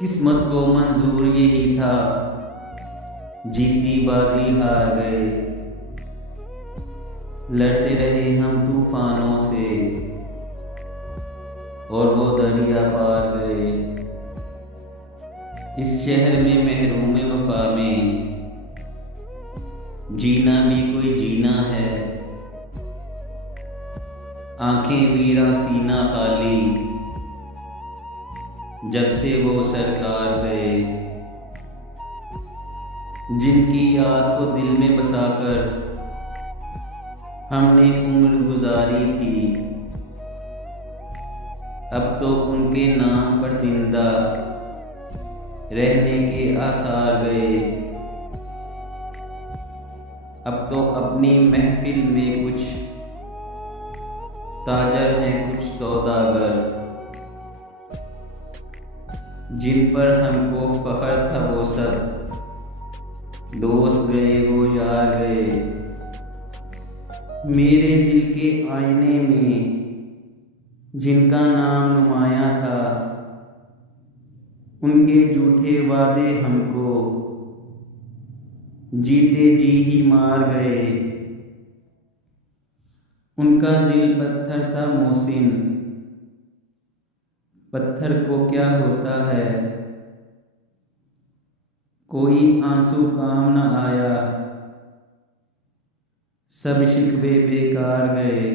किस्मत को मंजूर यही था, जीती बाजी हार गए। लड़ते रहे हम तूफानों से और वो दरिया पार गए। इस शहर में महरूम वफा में जीना भी कोई जीना है। आंखें वीरा सीना खाली, जब से वो सरकार गए। जिनकी याद को दिल में बसाकर हमने उम्र गुजारी थी, अब तो उनके नाम पर जिंदा रहने के आसार गए। अब तो अपनी महफिल में कुछ ताजर हैं, कुछ सौदागर, जिन पर हमको फख्र था वो सब दोस्त गए, वो यार गए। मेरे दिल के आईने में जिनका नाम नुमाया था, उनके झूठे वादे हमको जीते जी ही मार गए। उनका दिल पत्थर था मोहसिन, पत्थर को क्या होता है। कोई आंसू काम न आया, सब शिकवे बेकार गए।